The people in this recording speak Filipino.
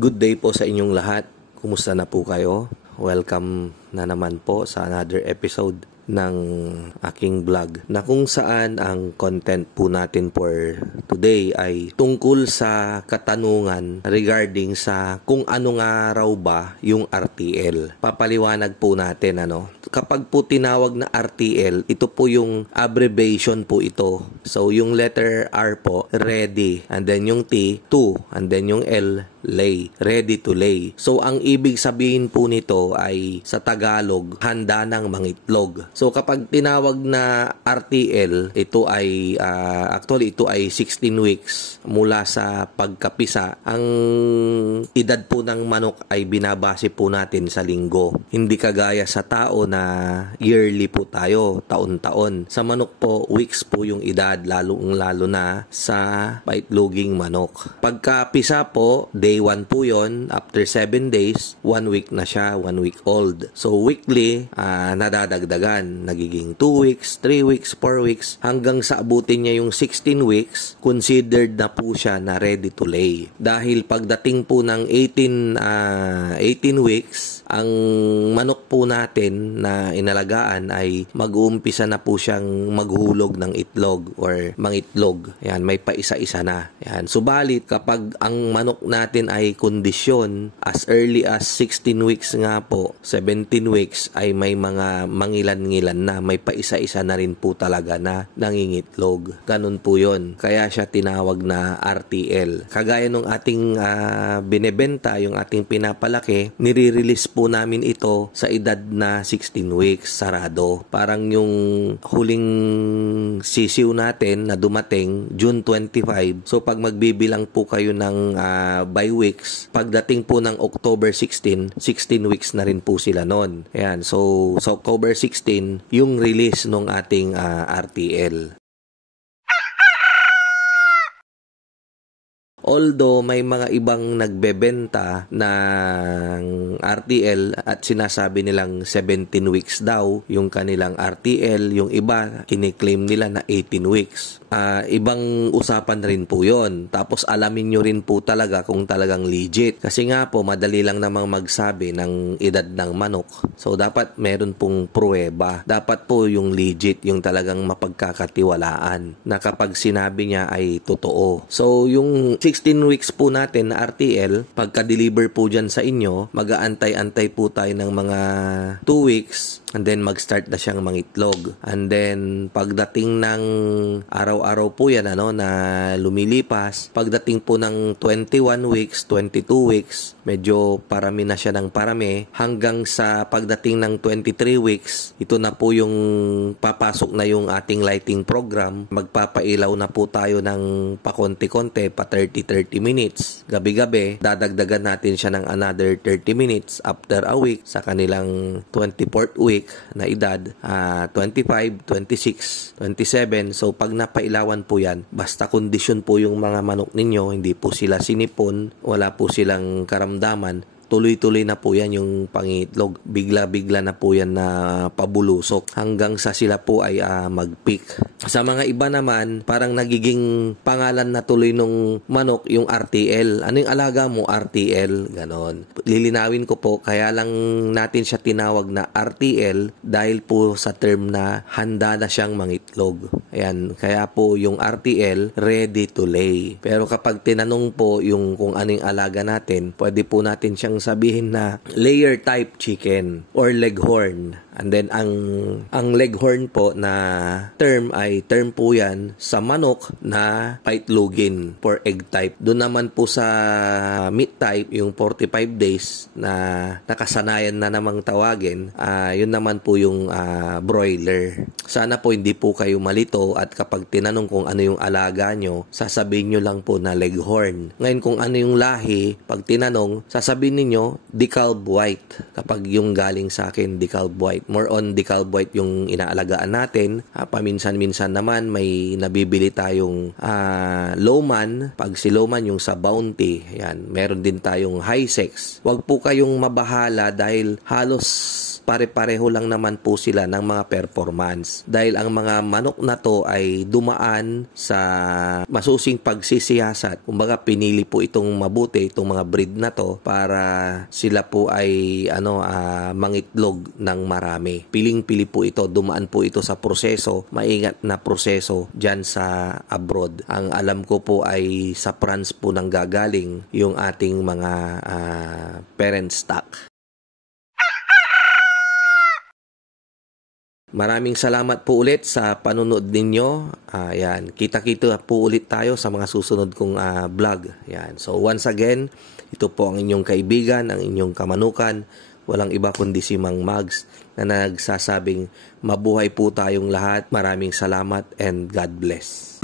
Good day po sa inyong lahat. Kumusta na po kayo? Welcome na naman po sa another episode ng aking vlog na kung saan ang content po natin for today ay tungkol sa katanungan regarding sa kung ano nga raw ba yung RTL. Papaliwanag po natin kapag po tinawag na RTL, ito po yung abbreviation po ito. So yung letter R po, ready, and then yung T, to, and then yung L, lay, ready to lay. So ang ibig sabihin po nito ay sa Tagalog, handa ng mangitlog. So kapag tinawag na RTL, ito ay actually ito ay 16 weeks mula sa pagkapisa. Ang edad po ng manok ay binabase po natin sa linggo. Hindi kagaya sa tao na yearly po tayo, taon-taon. Sa manok po, weeks po yung edad, lalo na sa paitloging manok. Pagkapisa po, day 1 po yon. After 7 days, 1 week na siya, 1 week old. So weekly, nadadagdagan. Nagiging 2 weeks, 3 weeks, 4 weeks, hanggang sa abutin niya yung 16 weeks, considered na po siya na ready to lay. Dahil pagdating po ng 18 weeks, ang manok po natin na inalagaan ay mag-uumpisa na po siyang maghulog ng itlog or mangitlog. Yan, may paisa-isa na. Yan. Subalit, kapag ang manok natin ay kondisyon as early as 16 weeks nga po, 17 weeks ay may mga mangilan-ngilan na, may paisa-isa na rin po talaga na nangingitlog. Ganun po yun. Kaya siya tinawag na RTL. Kagaya nung ating binebenta, yung ating pinapalaki, nire-release po namin ito sa edad na 16 weeks, sarado. Parang yung huling sisiw natin na dumating, June 25. So pag magbibilang po kayo ng by weeks, pagdating po ng October 16, 16 weeks na rin po sila nun. Ayan, so October 16, yung release ng ating RTL. Although may mga ibang nagbebenta ng RTL at sinasabi nilang 17 weeks daw yung kanilang RTL, yung iba kiniklaim nila na 18 weeks. Ibang usapan rin po yon. Tapos alamin nyo rin po talaga kung talagang legit. Kasi nga po, madali lang namang magsabi ng edad ng manok. So dapat meron pong pruweba. Dapat po yung legit, yung talagang mapagkakatiwalaan na kapag sinabi niya ay totoo. So yung 16 weeks po natin na RTL, pagka-deliver po dyan sa inyo, mag-aantay-antay po tayo ng mga 2 weeks and then mag-start na siyang mangitlog. And then pagdating ng araw-araw po yan na lumilipas, pagdating po ng 21 weeks, 22 weeks, medyo parami na siya ng parami, hanggang sa pagdating ng 23 weeks, ito na po yung papasok na yung ating lighting program. Magpapailaw na po tayo ng pakonti-konti, pa 30 minutes. Gabi-gabi, dadagdagan natin siya ng another 30 minutes after a week sa kanilang 24th week na edad, 25, 26, 27. So pag napailawan po yan, basta kondisyon po yung mga manok ninyo, hindi po sila sinipon, wala po silang karamdaman, tuloy-tuloy na po yan yung pangitlog. Bigla-bigla na po yan na pabulusok hanggang sa sila po ay mag-peak. Sa mga iba naman, parang nagiging pangalan na tuloy nung manok yung RTL. Ano yung alaga mo? RTL. Ganon. Lilinawin ko po, kaya lang natin siya tinawag na RTL dahil po sa term na handa na siyang mangitlog. Ayan. Kaya po yung RTL, ready to lay. Pero kapag tinanong po yung kung ano yung alaga natin, pwede po natin siyang sabihin na layer type chicken or leghorn. And then ang leghorn po na term ay term po yan sa manok na paitlogin for egg type. Doon naman po sa meat type, yung 45 days na nakasanayan na namang tawagin, yun naman po yung broiler. Sana po hindi po kayo malito at kapag tinanong kung ano yung alaga nyo, sasabihin nyo lang po na leghorn. Ngayon kung ano yung lahi, pag tinanong, sasabihin niyo DeKalb white. Kapag yung galing sa akin DeKalb white more on decal white yung inaalagaan natin. Paminsan-minsan naman may nabibili tayong lowman. Pag si lowman yung sa Bounty, yan, meron din tayong high sex. Huwag po kayong mabahala dahil halos pare-pareho lang naman po sila ng mga performance. Dahil ang mga manok na to ay dumaan sa masusing pagsisiyasat. Kumbaga pinili po itong mabuti, itong mga breed na to para sila po ay mangitlog ng marami. Piling-pili po ito, dumaan po ito sa proseso, maingat na proseso dyan sa abroad. Ang alam ko po ay sa France po nang gagaling yung ating mga parent stock. Maraming salamat po ulit sa panunod ninyo. Yan, kita-kita po ulit tayo sa mga susunod kong vlog. Yan. So once again, ito po ang inyong kaibigan, ang inyong kamanukan. Walang iba kundi si Mang Mags na nagsasabing mabuhay po tayong lahat. Maraming salamat and God bless.